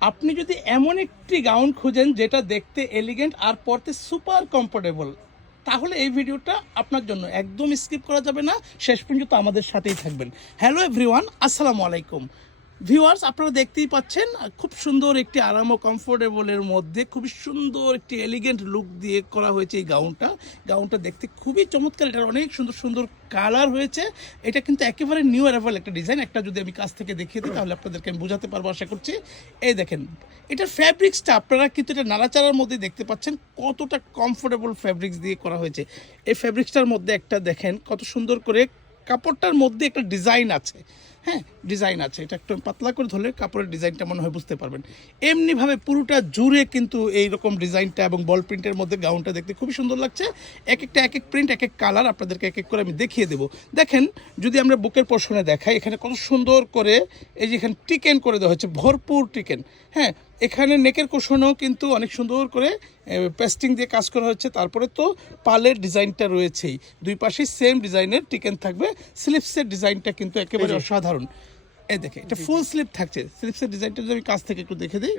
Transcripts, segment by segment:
আপনি যদি এমন একটি গাউন খুঁজেন যেটা দেখতে এলিগেন্ট আর পরতে সুপার কমফোর্টেবল, তাহলে এই ভিডিওটা আপনার জন্য একদম স্কিপ করা যাবে না, শেষ পর্যন্ত আমাদের সাথেই থাকবেন। হ্যালো এভরিওয়ান, আসসালামু আলাইকুম ভিউয়ার্স। আপনারা দেখতেই পাচ্ছেন খুব সুন্দর একটি আরাম ও কমফোর্টেবলের মধ্যে খুবই সুন্দর একটি এলিগেন্ট লুক দিয়ে করা হয়েছে এই গাউনটা দেখতে খুবই চমৎকার। এটার অনেক সুন্দর সুন্দর কালার হয়েছে। এটা কিন্তু একেবারে নিউ অ্যারাইভাল একটা ডিজাইন। একটা যদি আমি কাছ থেকে দেখিয়ে দিই তাহলে আপনাদেরকে আমি বোঝাতে পারবো আশা করছি। এই দেখেন, এটার ফ্যাব্রিক্সটা আপনারা কিন্তু এটা নাড়াচাড়ার মধ্যে দেখতে পাচ্ছেন কতটা কমফোর্টেবল ফ্যাব্রিক্স দিয়ে করা হয়েছে। এই ফ্যাব্রিক্সটার মধ্যে একটা দেখেন কত সুন্দর করে কাপড়টার মধ্যে একটা ডিজাইন আছে। হ্যাঁ, ডিজাইন আছে। এটা একটু পাতলা করে ধরলে কাপড়ের ডিজাইনটা মনে হয় বুঝতে পারবেন। এমনিভাবে পুরোটা জুড়ে কিন্তু এইরকম ডিজাইনটা এবং বল প্রিন্টের মধ্যে গাউনটা দেখতে খুবই সুন্দর লাগছে। এক এক প্রিন্ট, এক এক কালার আপনাদেরকে এক এক করে আমি দেখিয়ে দেবো। দেখেন, যদি আমরা বুকের পোর্শনে দেখাই, এখানে কত সুন্দর করে এই যে এখানে টিকেন করে দেওয়া হয়েছে, ভরপুর টিকেন। হ্যাঁ, এখানে নেকের কোশনেও কিন্তু অনেক সুন্দর করে পেস্টিং দিয়ে কাজ করা হচ্ছে। তারপরে তো পালের ডিজাইনটা রয়েছেই, দুই পাশে সেম ডিজাইনের টিকেন থাকবে। স্লিপসের ডিজাইনটা কিন্তু একেবারে অসাধারণ। এই দেখে, এটা ফুল স্লিপ থাকছে। স্লিপসের ডিজাইনটা যদি আমি কাছ থেকে একটু দেখে দিই,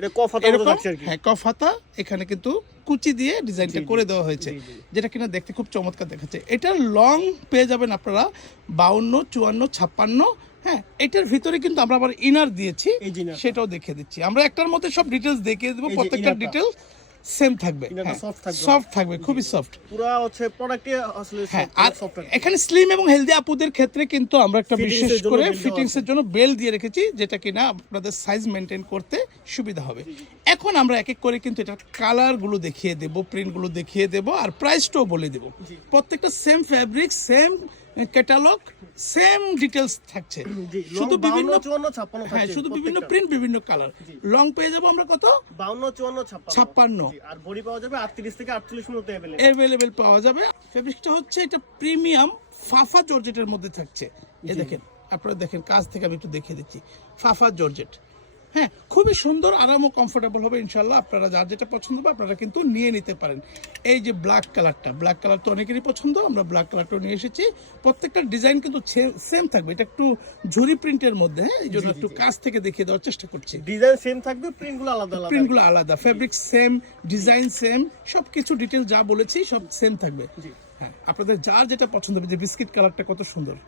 হ্যাঁ কফ হাতা, এখানে কিন্তু কুচি দিয়ে ডিজাইনটা করে দেওয়া হয়েছে, যেটা কিনা দেখতে খুব চমৎকার দেখাচ্ছে। এটার লং পেয়ে যাবেন আপনারা 52, 54, 56। হ্যাঁ, এটার ভিতরে কিন্তু আমরা আবার ইনার দিয়েছি, সেটাও দেখিয়ে দিচ্ছি। আমরা একটার মধ্যে সব ডিটেলস দেখিয়ে দেবো, প্রত্যেকটা ডিটেলস সেম থাকবে, সফট থাকবে, খুবই সফট। পুরো হচ্ছে প্রোডাক্টে আসলে সফট। এখানে স্লিম এবং হেলদি আপুদের ক্ষেত্রে কিন্তু আমরা একটা বিশেষ করে ফিটিংস এর জন্য বেল্ট দিয়ে রেখেছি, যেটা কিনা আপনাদের সাইজ মেনটেন করতে সুবিধা হবে। এখন আমরা এক এক করে কিন্তু এটার কালারগুলো দেখিয়ে দেব, প্রিন্টগুলো দেখিয়ে দেব, আর প্রাইসটাও বলে দেব। প্রত্যেকটা same fabric, same catalogue, same details থাকছে, শুধু বিভিন্ন 52, 54, হ্যাঁ শুধু বিভিন্ন প্রিন্ট, বিভিন্ন কালার। লং পেয়ে যাবো আমরা কত, 52, 54, 56, আর বডি পাওয়া যাবে 38 থেকে 48 মধ্যে अवेलेबल পাওয়া যাবে। ফেব্রিকটা হচ্ছে এটা প্রিমিয়াম ফাফা জর্জেটের মধ্যে থাকছে। এই দেখেন, আপনারা দেখেন, কাছ থেকে আমি একটু দেখিয়ে দিচ্ছি, ফাফা জর্জেট। হ্যাঁ, খুবই সুন্দর, আরাম ও কমফোর্টেবল হবে ইনশাল্লাহ। আপনারা যার যেটা পছন্দ হবে আপনারা কিন্তু নিয়ে নিতে পারেন। এই যে ব্ল্যাক কালার তো অনেকেরই পছন্দ, আমরা ব্ল্যাক কালারটাও নিয়ে এসেছি। প্রত্যেকটা ডিজাইন কিন্তু সেম থাকবে। এটা একটু ঝুরি প্রিন্টের মধ্যে, হ্যাঁ এই জন্য একটু কাছ থেকে দেখিয়ে দেওয়ার চেষ্টা করছি। ডিজাইন সেম থাকবে, প্রিন্টগুলো আলাদা, ফ্যাব্রিক সেম, ডিজাইন সেম, সবকিছু ডিটেল যা বলেছি সব সেম থাকবে। হ্যাঁ, আপনাদের যার যেটা পছন্দ হবে, যে বিস্কিট কালারটা কত সুন্দর,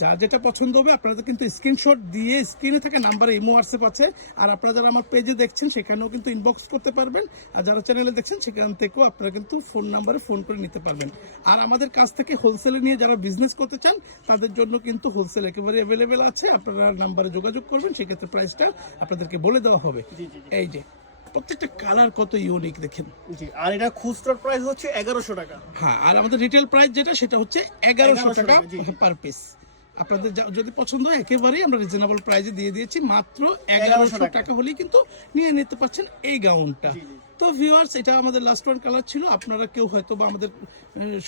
যার যেটা পছন্দ হবে আপনাদের কিন্তু স্ক্রিনশট দিয়ে স্ক্রিনে থাকা নাম্বারে ইমো হোয়াটসঅ্যাপ আছে। আর আপনারা যারা আমার পেজে দেখছেন সেখানেও কিন্তু ইনবক্স করতে পারবেন, আর যারা চ্যানেলে দেখছেন সেখান থেকেও আপনারা কিন্তু ফোন নাম্বারে ফোন করে নিতে পারবেন। আর আমাদের কাছ থেকে হোলসেলে নিয়ে যারা বিজনেস করতে চান তাদের জন্য কিন্তু হোলসেল একেবারে অ্যাভেলেবেল আছে। আপনারা নাম্বারে যোগাযোগ করবেন, সেক্ষেত্রে প্রাইসটা আপনাদেরকে বলে দেওয়া হবে। এই যে প্রত্যেকটা কালার কত ইউনিক দেখেন। আর এটা খুচরা প্রাইস হচ্ছে 1100 টাকা। হ্যাঁ, আর আমাদের রিটেল প্রাইস যেটা সেটা হচ্ছে 1100 টাকা পার পিস। আপনাদের যদি পছন্দ হয় একেবারেই আমরা রিজনেবল প্রাইসে দিয়ে দিয়েছি, মাত্র 1100 টাকা হলেই কিন্তু নিয়ে নিতে পারছেন এই গাউনটা। তো ভিউয়ার্স, এটা আমাদের লাস্ট ওয়ান কালার ছিল। আপনারা কেউ হয়তো বা আমাদের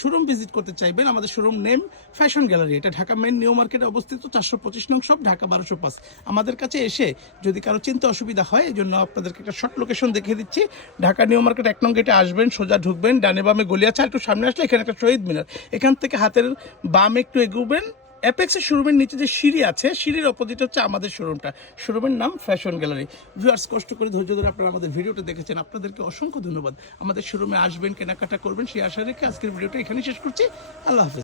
শোরুম ভিজিট করতে চাইবেন, আমাদের শোরুম নেম ফ্যাশন গ্যালারি। এটা ঢাকা মেন নিউ মার্কেটে অবস্থিত, 425 নং শপ, ঢাকা 1205। আমাদের কাছে এসে যদি কারো চিন্তা অসুবিধা হয়, এই জন্য আপনাদেরকে একটা শর্ট লোকেশন দেখিয়ে দিচ্ছি। ঢাকা নিউ মার্কেট 1 নং গেটে আসবেন, সোজা ঢুকবেন, ডানে বামে গলি আছে, একটু সামনে আসলে এখানে একটা শহীদ মিনার, এখান থেকে হাতের বামে একটু এগোবেন। অ্যাপেক্সের শোরুমের নিচে যে সিঁড়ি আছে, সিঁড়ির অপোজিট হচ্ছে আমাদের শোরুমটা। শোরুমের নাম ফ্যাশন গ্যালারি। ভিউয়ার্স, কষ্ট করে ধৈর্য ধরে আপনারা আমাদের ভিডিওটা দেখেছেন, আপনাদেরকে অসংখ্য ধন্যবাদ। আমাদের শোরুমে আসবেন, কেনাকাটা করবেন, সেই আশা রেখে আজকের ভিডিওটা এখানেই শেষ করছি। আল্লাহ হাফেজ।